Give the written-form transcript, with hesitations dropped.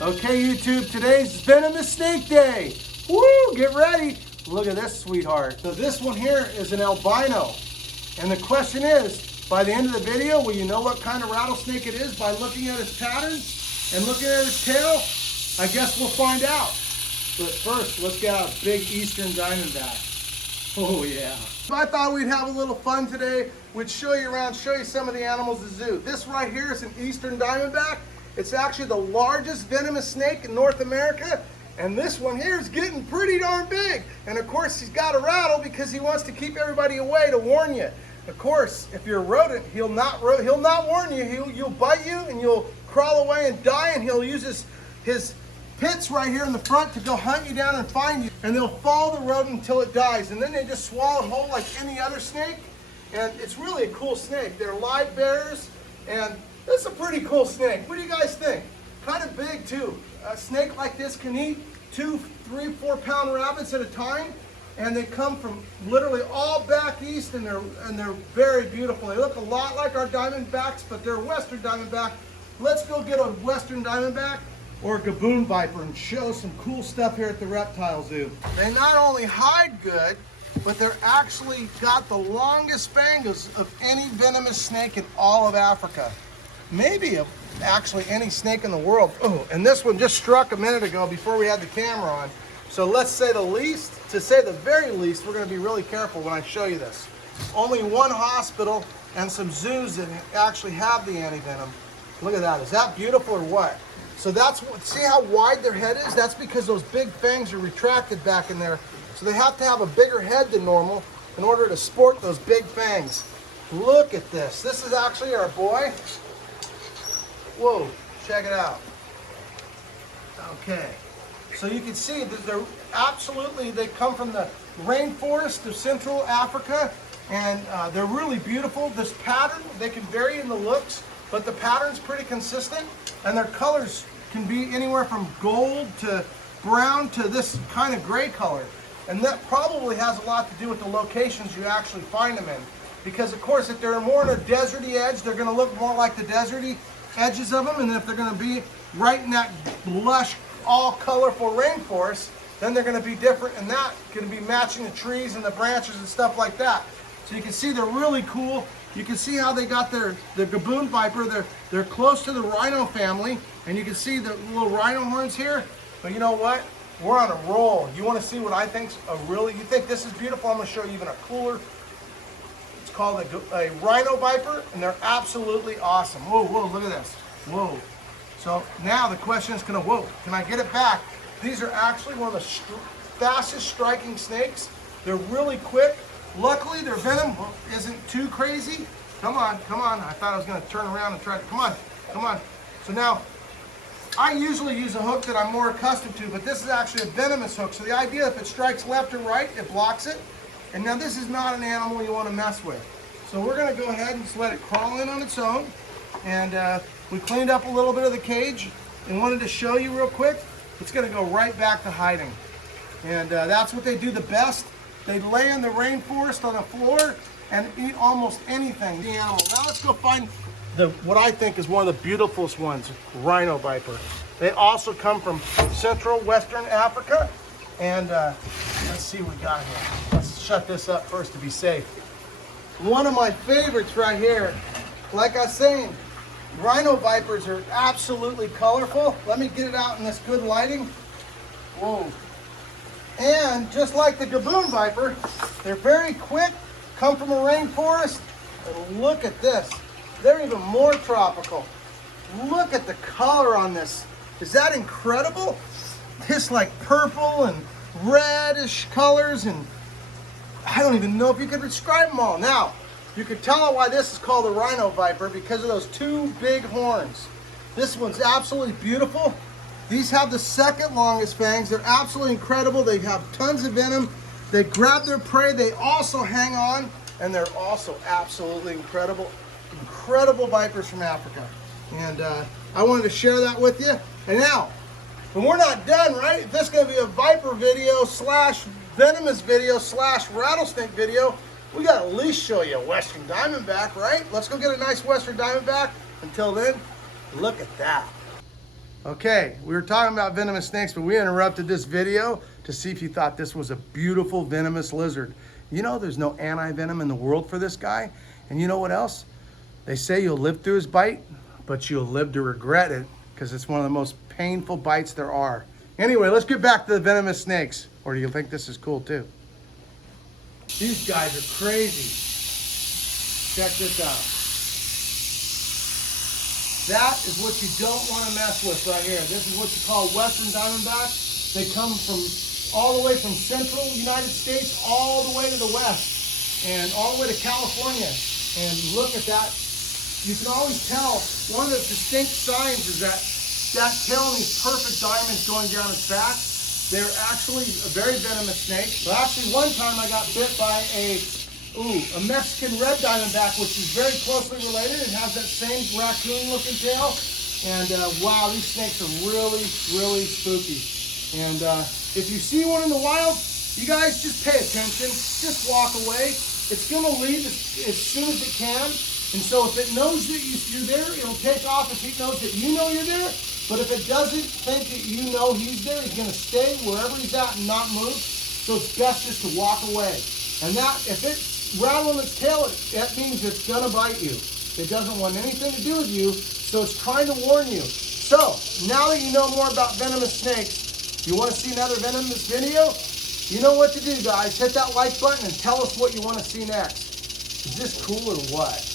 Okay, YouTube, today's Venomous Snake Day. Woo, get ready. Look at this sweetheart. So this one here is an albino. And the question is, by the end of the video, will you know what kind of rattlesnake it is by looking at its patterns and looking at its tail? I guess we'll find out. But first, let's get out a big Eastern Diamondback. Oh yeah. I thought we'd have a little fun today. We'd show you around, show you some of the animals at the zoo. This right here is an Eastern Diamondback. It's actually the largest venomous snake in North America. And this one here is getting pretty darn big. And of course, he's got a rattle because he wants to keep everybody away to warn you. Of course, if you're a rodent, he'll not warn you. He'll bite you and you'll crawl away and die, and he'll use his pits right here in the front to go hunt you down and find you. And they'll follow the rodent until it dies. And then they just swallow it whole like any other snake. And it's really a cool snake. They're live bearers, and it's a pretty cool snake. What do you guys think? Kind of big too. A snake like this can eat 2, 3, 4 pound rabbits at a time, and they come from literally all back east, and they're very beautiful. They look a lot like our Diamondbacks, but they're Western Diamondback. Let's go get a Western Diamondback or a Gaboon Viper and show some cool stuff here at the reptile zoo. They not only hide good, but they're actually got the longest fangs of any venomous snake in all of Africa. Maybe actually any snake in the world. Oh, and this one just struck a minute ago before we had the camera on. So let's say the least, to say the very least, we're going to be really careful when I show you this. Only one hospital and some zoos that actually have the anti-venom. Look at that. Is that beautiful or what? So that's, see how wide their head is? That's because those big fangs are retracted back in there. So they have to have a bigger head than normal in order to sport those big fangs. Look at this. This is actually our boy. Whoa, check it out. Okay, so you can see that they're absolutely, they come from the rainforest of Central Africa, and they're really beautiful. This pattern, they can vary in the looks, but the pattern's pretty consistent, and their colors can be anywhere from gold to brown to this kind of gray color. And that probably has a lot to do with the locations you actually find them in. Because of course, if they're more on a deserty edge, they're gonna look more like the deserty edges of them, and if they're going to be right in that lush, all colorful rainforest, then they're going to be different, and that going to be matching the trees and the branches and stuff like that. So you can see they're really cool. You can see how they got the Gaboon Viper. They're close to the rhino family, and you can see the little rhino horns here. But you know what? We're on a roll. You want to see what I think's you think this is beautiful? I'm going to show you even a cooler. Called a Rhino Viper, and they're absolutely awesome. Whoa, whoa, look at this. Whoa. So now the question is, can I get it back? These are actually one of the fastest striking snakes. They're really quick. Luckily, their venom isn't too crazy. Come on, come on. I thought I was going to turn around and try to, come on, come on. So now, I usually use a hook that I'm more accustomed to, but this is actually a venomous hook. So the idea, if it strikes left or right, it blocks it. And now this is not an animal you want to mess with. So we're going to go ahead and just let it crawl in on its own. And we cleaned up a little bit of the cage and wanted to show you real quick. It's going to go right back to hiding. And that's what they do the best. They lay in the rainforest on the floor and eat almost anything, the animal. Now let's go find what I think is one of the beautifulest ones, Rhino Viper. They also come from Central Western Africa. And let's see what we got here. Let's shut this up first to be safe. One of my favorites right here. Like I was saying, Rhino Vipers are absolutely colorful. Let me get it out in this good lighting. Whoa. And just like the Gaboon Viper, they're very quick, come from a rainforest. And look at this. They're even more tropical. Look at the color on this. Is that incredible? This like purple and reddish colors, and I don't even know if you could describe them all. Now, you could tell why this is called a Rhino Viper because of those 2 big horns. This one's absolutely beautiful. These have the second longest fangs. They're absolutely incredible. They have tons of venom. They grab their prey. They also hang on, and they're also absolutely incredible vipers from Africa. And I wanted to share that with you. And now, and we're not done, right? If this is going to be a Viper video slash Venomous video slash rattlesnake video, we got to at least show you a Western Diamondback, right? Let's go get a nice Western Diamondback. Until then, look at that. Okay, we were talking about venomous snakes, but we interrupted this video to see if you thought this was a beautiful venomous lizard. You know, there's no anti-venom in the world for this guy. And you know what else? They say you'll live through his bite, but you'll live to regret it because it's one of the most painful bites there are. Anyway, let's get back to the venomous snakes. Or do you think this is cool too? These guys are crazy. Check this out. That is what you don't want to mess with right here. This is what you call Western Diamondback. They come from all the way from central United States all the way to the west and all the way to California. And look at that. You can always tell one of the distinct signs is that tail and these perfect diamonds going down its back. They're actually a very venomous snake. So actually one time I got bit by a Mexican Red Diamondback, which is very closely related. It has that same raccoon-looking tail. And wow, these snakes are really, really spooky. And if you see one in the wild, you guys just pay attention. Just walk away. It's going to leave as soon as it can. And so if it knows that you're there, it'll take off if it knows that you know you're there. But if it doesn't think that you know he's there, he's going to stay wherever he's at and not move. So it's best just to walk away. And that, if it rattling its tail, that means it's gonna bite you. It doesn't want anything to do with you, so it's trying to warn you. So, now that you know more about venomous snakes, you wanna see another venomous video? You know what to do, guys. Hit that like button and tell us what you wanna see next. Is this cool or what?